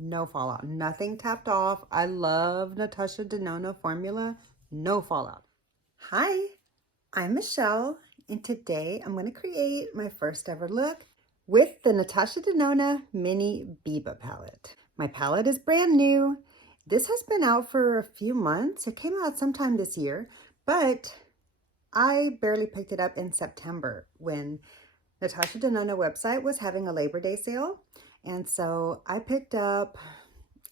no fallout, nothing tapped off. I love Natasha Denona formula, no fallout. Hi, I'm Michelle, and today I'm going to create my first ever look with the Natasha Denona Mini Biba palette. My palette is brand new. This has been out for a few months. It came out sometime this year, but I barely picked it up in September when Natasha Denona website was having a Labor Day sale. And so I picked up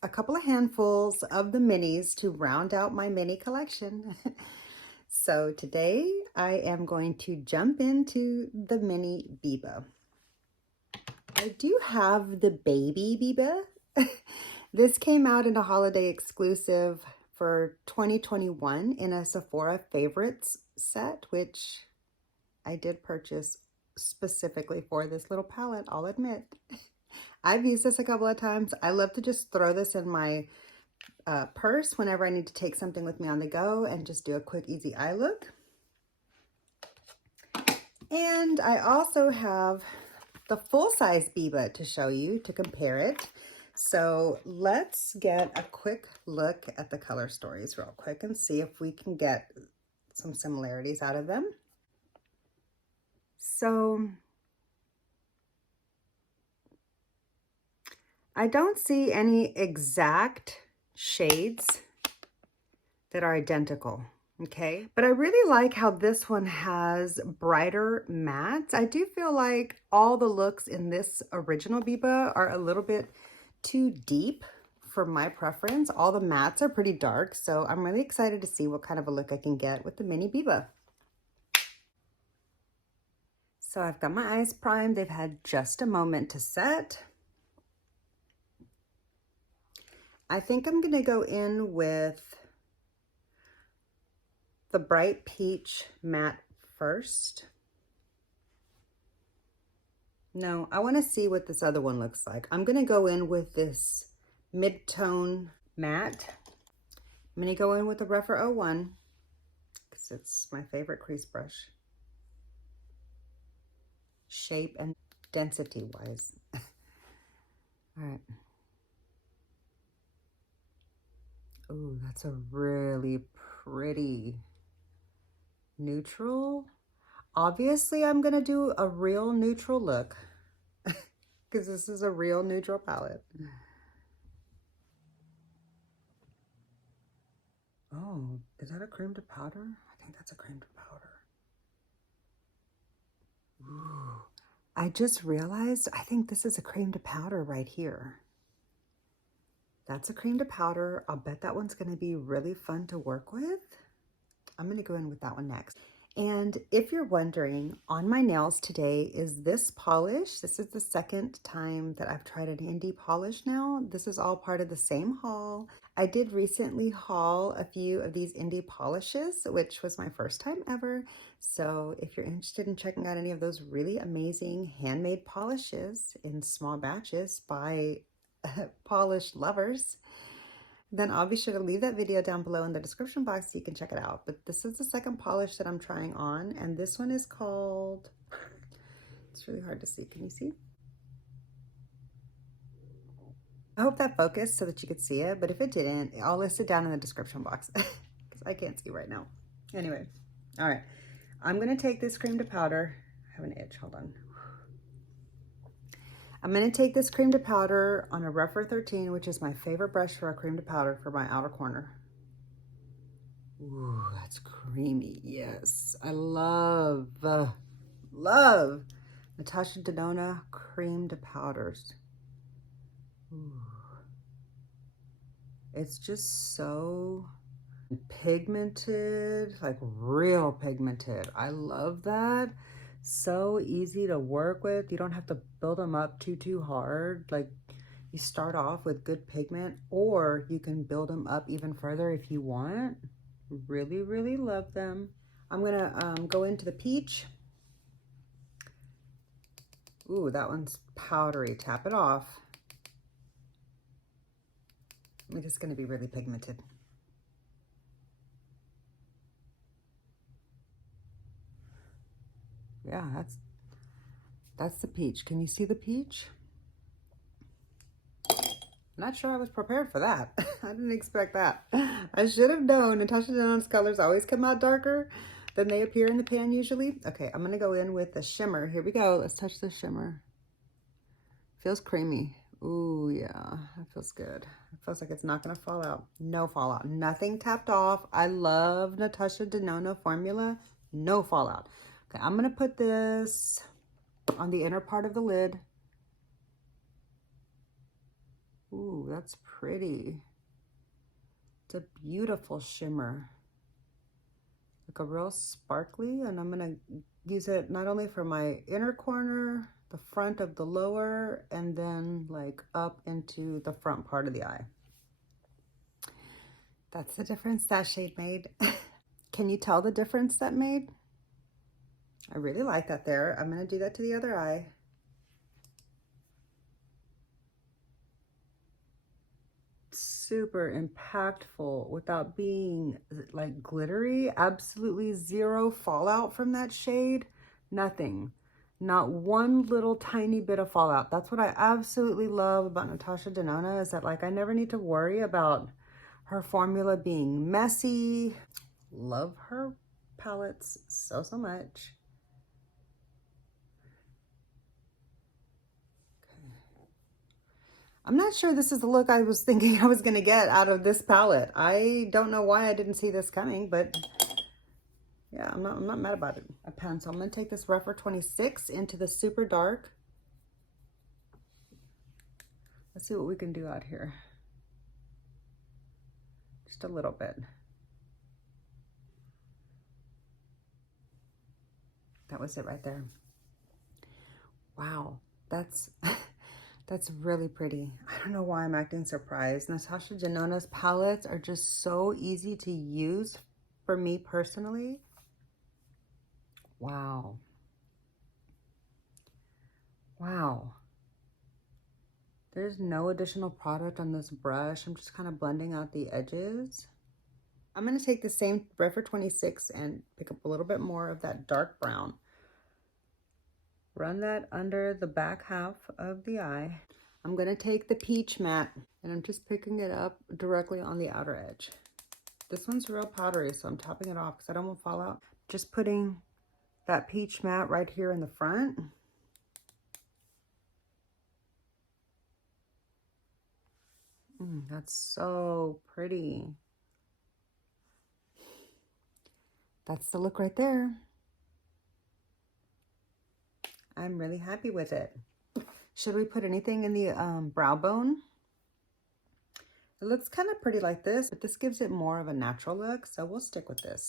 a couple of handfuls of the minis to round out my mini collection. So today I am going to jump into the Mini Biba. I do have the baby Biba. This came out in a holiday exclusive for 2021 in a Sephora favorites set, which I did purchase specifically for this little palette, I'll admit. I've used this a couple of times. I love to just throw this in my purse whenever I need to take something with me on the go and just do a quick, easy eye look. And I also have the full-size Biba to show you to compare it. So let's get a quick look at the color stories real quick and see if we can get some similarities out of them. So I don't see any exact shades that are identical, okay? But I really like how this one has brighter mattes. I do feel like all the looks in this original Biba are a little bit too deep for my preference. All the mattes are pretty dark, so I'm really excited to see what kind of a look I can get with the Mini Biba. So I've got my eyes primed. They've had just a moment to set. I think I'm gonna go in with the bright peach matte first. No, I wanna see what this other one looks like. I'm gonna go in with this mid-tone matte. I'm gonna go in with the Rephr 01 because it's my favorite crease brush. Shape and density wise. All right. Ooh, that's a really pretty neutral. Obviously, I'm gonna do a real neutral look because this is a real neutral palette. Oh, is that a cream to powder? I think that's a cream to powder. Ooh, I just realized I think this is a cream to powder right here. That's a cream to powder. I'll bet that one's going to be really fun to work with. I'm going to go in with that one next. And if you're wondering, on my nails today is this polish. This is the second time that I've tried an indie polish now. This is all part of the same haul. I did recently haul a few of these indie polishes, which was my first time ever. So if you're interested in checking out any of those really amazing handmade polishes in small batches by polish lovers, then I'll be sure to leave that video down below in the description box so you can check it out. But this is the second polish that I'm trying on, and this one is called, it's really hard to see, can you see? I hope that focused so that you could see it, but if it didn't, I'll list it down in the description box because I can't see right now. Anyway, all right, I'm gonna take this cream to powder. I have an itch, hold on. I'm going to take this cream to powder on a Rephr 13, which is my favorite brush for a cream to powder for my outer corner. Ooh, that's creamy. Yes, I love Natasha Denona cream to powders. Ooh. It's just so pigmented, like real pigmented. I love that. So easy to work with. You don't have to build them up too hard. Like, you start off with good pigment, or you can build them up even further if you want. Really love them. I'm gonna go into the peach. Ooh, that one's powdery. Tap it off. It's just gonna be really pigmented. Yeah, that's the peach. Can you see the peach? I'm not sure I was prepared for that. I didn't expect that. I should have known. Natasha Denona's colors always come out darker than they appear in the pan usually. Okay, I'm gonna go in with the shimmer. Here we go. Let's touch the shimmer. Feels creamy. Ooh, yeah, that feels good. It feels like it's not gonna fall out. No fallout, nothing tapped off. I love Natasha Denona formula, no fallout. Okay, I'm gonna put this on the inner part of the lid. Ooh, that's pretty. It's a beautiful shimmer. Like a real sparkly, and I'm gonna use it not only for my inner corner, the front of the lower, and then like up into the front part of the eye. That's the difference that shade made. Can you tell the difference that made? I really like that there. I'm gonna do that to the other eye. Super impactful without being like glittery. Absolutely zero fallout from that shade. Nothing. Not one little tiny bit of fallout. That's what I absolutely love about Natasha Denona, is that like I never need to worry about her formula being messy. Love her palettes so much. I'm not sure this is the look I was thinking I was going to get out of this palette. I don't know why I didn't see this coming, but yeah, I'm not mad about it. A pen. So I'm going to take this Refer 26 into the super dark. Let's see what we can do out here. Just a little bit. That was it right there. Wow, that's that's really pretty. I don't know why I'm acting surprised. Natasha Denona's palettes are just so easy to use for me personally. Wow. Wow. There's no additional product on this brush. I'm just kind of blending out the edges. I'm going to take the same Refer 26 and pick up a little bit more of that dark brown. Run that under the back half of the eye. I'm going to take the peach matte and I'm just picking it up directly on the outer edge. This one's real powdery, so I'm topping it off because I don't want to fall out. Just putting that peach matte right here in the front. That's so pretty. That's the look right there. I'm really happy with it. Should we put anything in the brow bone? It looks kind of pretty like this, but this gives it more of a natural look, so we'll stick with this.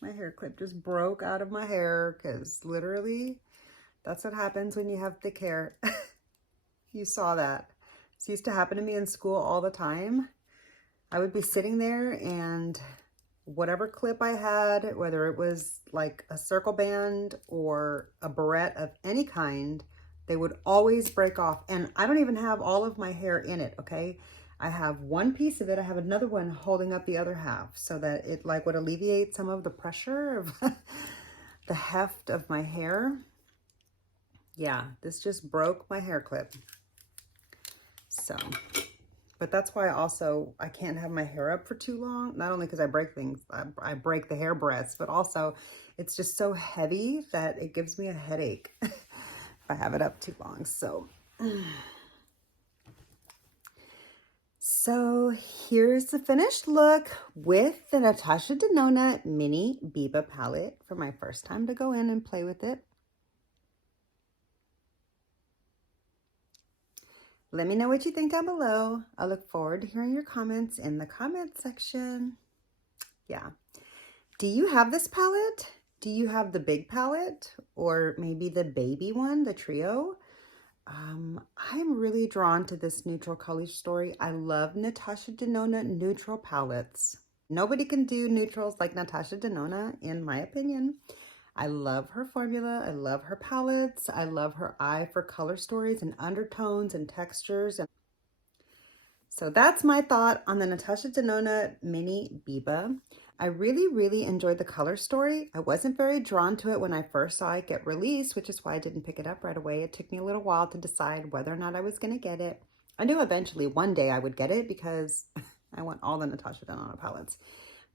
My hair clip just broke out of my hair because literally that's what happens when you have thick hair. You saw that. This used to happen to me in school all the time. I would be sitting there and whatever clip I had, whether it was like a circle band or a barrette of any kind, they would always break off. And I don't even have all of my hair in it, okay? I have one piece of it. I have another one holding up the other half so that it like would alleviate some of the pressure of the heft of my hair. Yeah, this just broke my hair clip. So, but that's why also I can't have my hair up for too long. Not only because I break things, I break the hair breadths, but also it's just so heavy that it gives me a headache if I have it up too long. So here's the finished look with the Natasha Denona Mini Biba palette for my first time to go in and play with it. Let me know what you think down below. I look forward to hearing your comments in the comment section. Yeah. Do you have this palette? Do you have the big palette or maybe the baby one, the trio? I'm really drawn to this neutral color story. I love Natasha Denona neutral palettes. Nobody can do neutrals like Natasha Denona, in my opinion. I love her formula. I love her palettes. I love her eye for color stories and undertones and textures. And so that's my thought on the Natasha Denona Mini Biba. I really enjoyed the color story. I wasn't very drawn to it when I first saw it get released, which is why I didn't pick it up right away. It took me a little while to decide whether or not I was going to get it. I knew eventually one day I would get it because I want all the Natasha Denona palettes.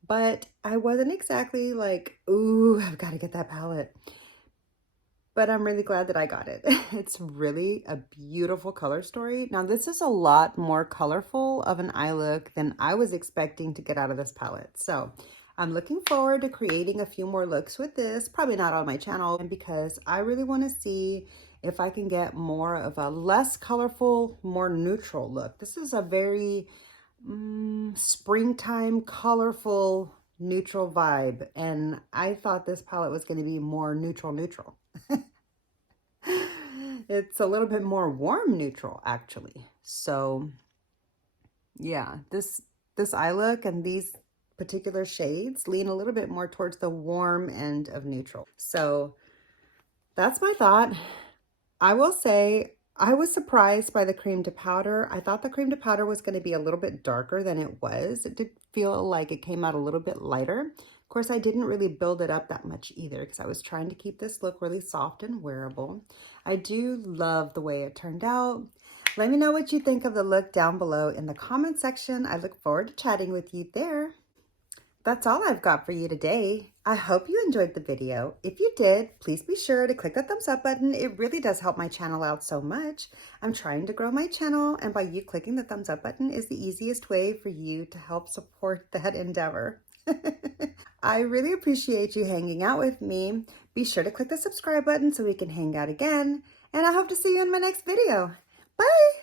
But I wasn't exactly like, ooh, I've got to get that palette. But I'm really glad that I got it. It's really a beautiful color story. Now, this is a lot more colorful of an eye look than I was expecting to get out of this palette. So I'm looking forward to creating a few more looks with this, probably not on my channel, and because I really want to see if I can get more of a less colorful, more neutral look. This is a very springtime, colorful, neutral vibe, and I thought this palette was going to be more neutral. It's a little bit more warm neutral, actually. So yeah, this eye look and these particular shades lean a little bit more towards the warm end of neutral. So that's my thought. I will say I was surprised by the cream to powder. I thought the cream to powder was going to be a little bit darker than it was. It did feel like it came out a little bit lighter. Of course, I didn't really build it up that much either because I was trying to keep this look really soft and wearable. I do love the way it turned out. Let me know what you think of the look down below in the comment section. I look forward to chatting with you there. That's all I've got for you today. I hope you enjoyed the video. If you did, please be sure to click that thumbs up button. It really does help my channel out so much. I'm trying to grow my channel, and by you clicking the thumbs up button is the easiest way for you to help support that endeavor. I really appreciate you hanging out with me. Be sure to click the subscribe button so we can hang out again, and I hope to see you in my next video. Bye!